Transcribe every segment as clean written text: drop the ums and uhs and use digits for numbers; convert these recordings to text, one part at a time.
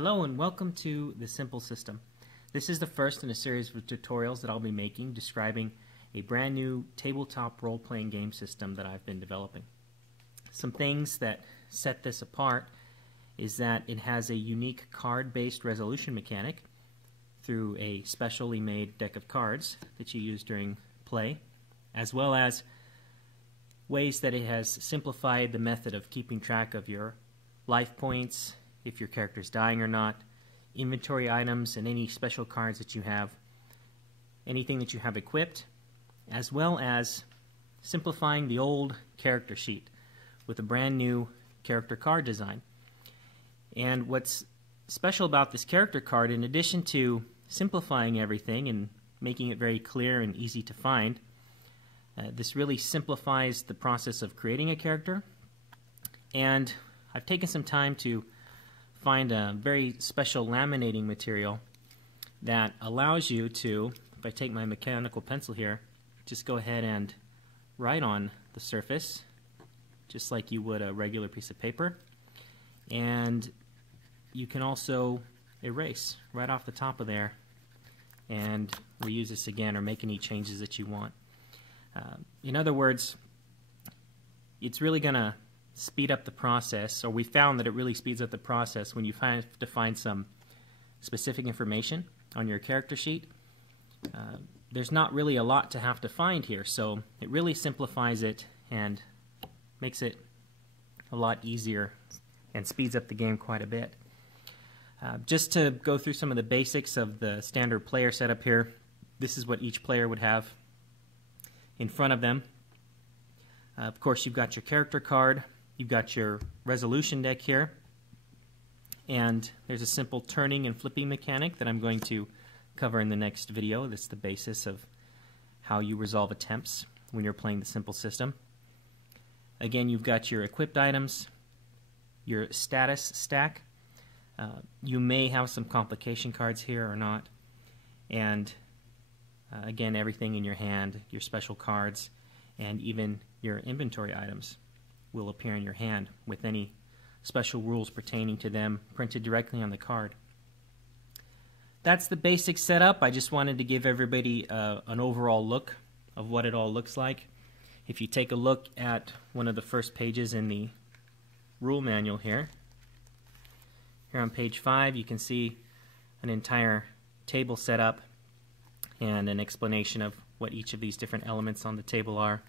Hello and welcome to The Simple System. This is the first in a series of tutorials that I'll be making describing a brand new tabletop role-playing game system that I've been developing. Some things that set this apart is that it has a unique card-based resolution mechanic through a specially made deck of cards that you use during play, as well as ways that it has simplified the method of keeping track of your life points, if your character's dying or not, inventory items and any special cards that you have, anything that you have equipped, as well as simplifying the old character sheet with a brand new character card design. And what's special about this character card, in addition to simplifying everything and making it very clear and easy to find, this really simplifies the process of creating a character. And I've taken some time to find a very special laminating material that allows you to, if I take my mechanical pencil here, just go ahead and write on the surface just like you would a regular piece of paper, and you can also erase right off the top of there and reuse this again or make any changes that you want. In other words, it's really going to speed up the process, or we found that it really speeds up the process when you have to find some specific information on your character sheet. There's not really a lot to have to find here, so it really simplifies it and makes it a lot easier and speeds up the game quite a bit. Just to go through some of the basics of the standard player setup here, this is what each player would have in front of them. Of course, you've got your character card, you've got your resolution deck here, and there's a simple turning and flipping mechanic that I'm going to cover in the next video. That's the basis of how you resolve attempts when you're playing the simple system. Again, you've got your equipped items, your status stack. You may have some complication cards here or not, and again, everything in your hand, your special cards, and even your inventory items will appear in your hand with any special rules pertaining to them printed directly on the card. That's the basic setup. I just wanted to give everybody an overall look of what it all looks like. If you take a look at one of the first pages in the rule manual here on page 5, you can see an entire table set up and an explanation of what each of these different elements on the table are,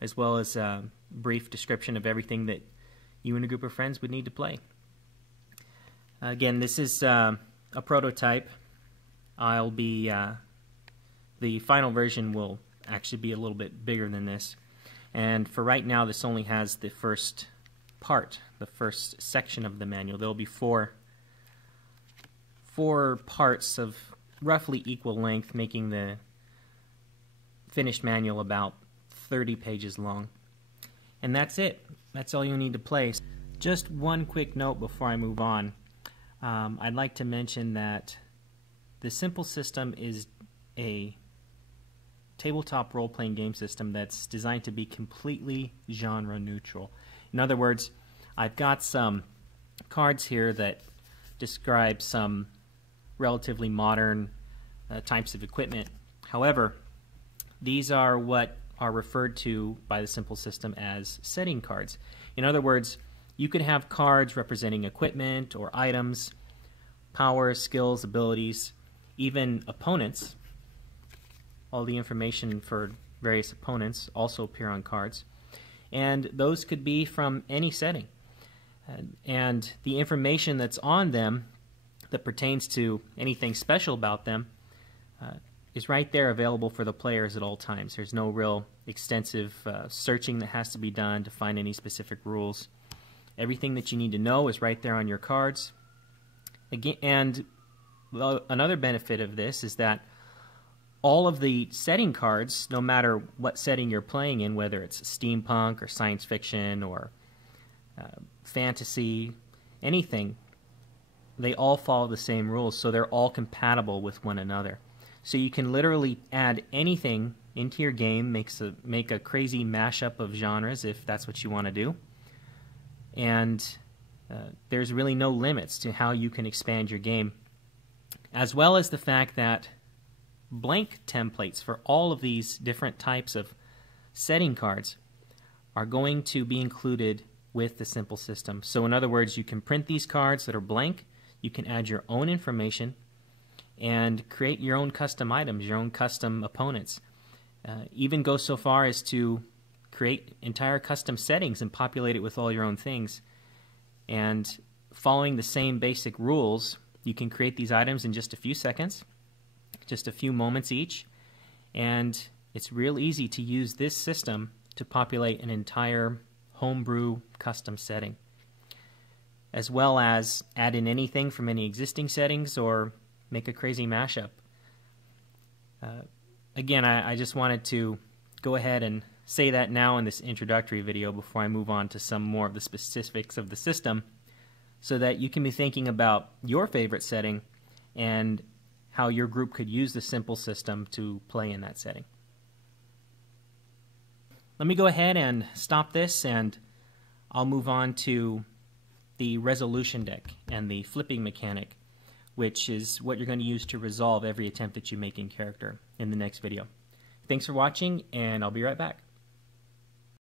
as well as a brief description of everything that you and a group of friends would need to play. Again, this is a prototype. The final version will actually be a little bit bigger than this, and for right now this only has the first part, the first section of the manual. There will be four parts of roughly equal length, making the finished manual about 30 pages long. And that's it. That's all you need to play. Just one quick note before I move on. I'd like to mention that the Simple System is a tabletop role-playing game system that's designed to be completely genre neutral. In other words, I've got some cards here that describe some relatively modern types of equipment. However, these are what are referred to by the Simple System as setting cards. In other words, you could have cards representing equipment or items, powers, skills, abilities, even opponents. All the information for various opponents also appear on cards, and those could be from any setting. And the information that's on them that pertains to anything special about them is right there available for the players at all times. There's no real extensive searching that has to be done to find any specific rules. Everything that you need to know is right there on your cards. Again, and another benefit of this is that all of the setting cards, no matter what setting you're playing in, whether it's steampunk or science fiction or fantasy, anything, they all follow the same rules, so they're all compatible with one another. So you can literally add anything into your game, make a crazy mashup of genres if that's what you want to do, and There's really no limits to how you can expand your game, as well as the fact that blank templates for all of these different types of setting cards are going to be included with the simple system. So in other words, you can print these cards that are blank, you can add your own information, and create your own custom items, your own custom opponents. Even go so far as to create entire custom settings and populate it with all your own things. And following the same basic rules, you can create these items in just a few seconds, just a few moments each, and it's real easy to use this system to populate an entire homebrew custom setting, as well as add in anything from any existing settings or make a crazy mashup. Again, I just wanted to go ahead and say that now in this introductory video before I move on to some more of the specifics of the system, so that you can be thinking about your favorite setting and how your group could use the simple system to play in that setting. Let me go ahead and stop this, and I'll move on to the resolution deck and the flipping mechanic, which is what you're going to use to resolve every attempt that you make in character in the next video. Thanks for watching, and I'll be right back.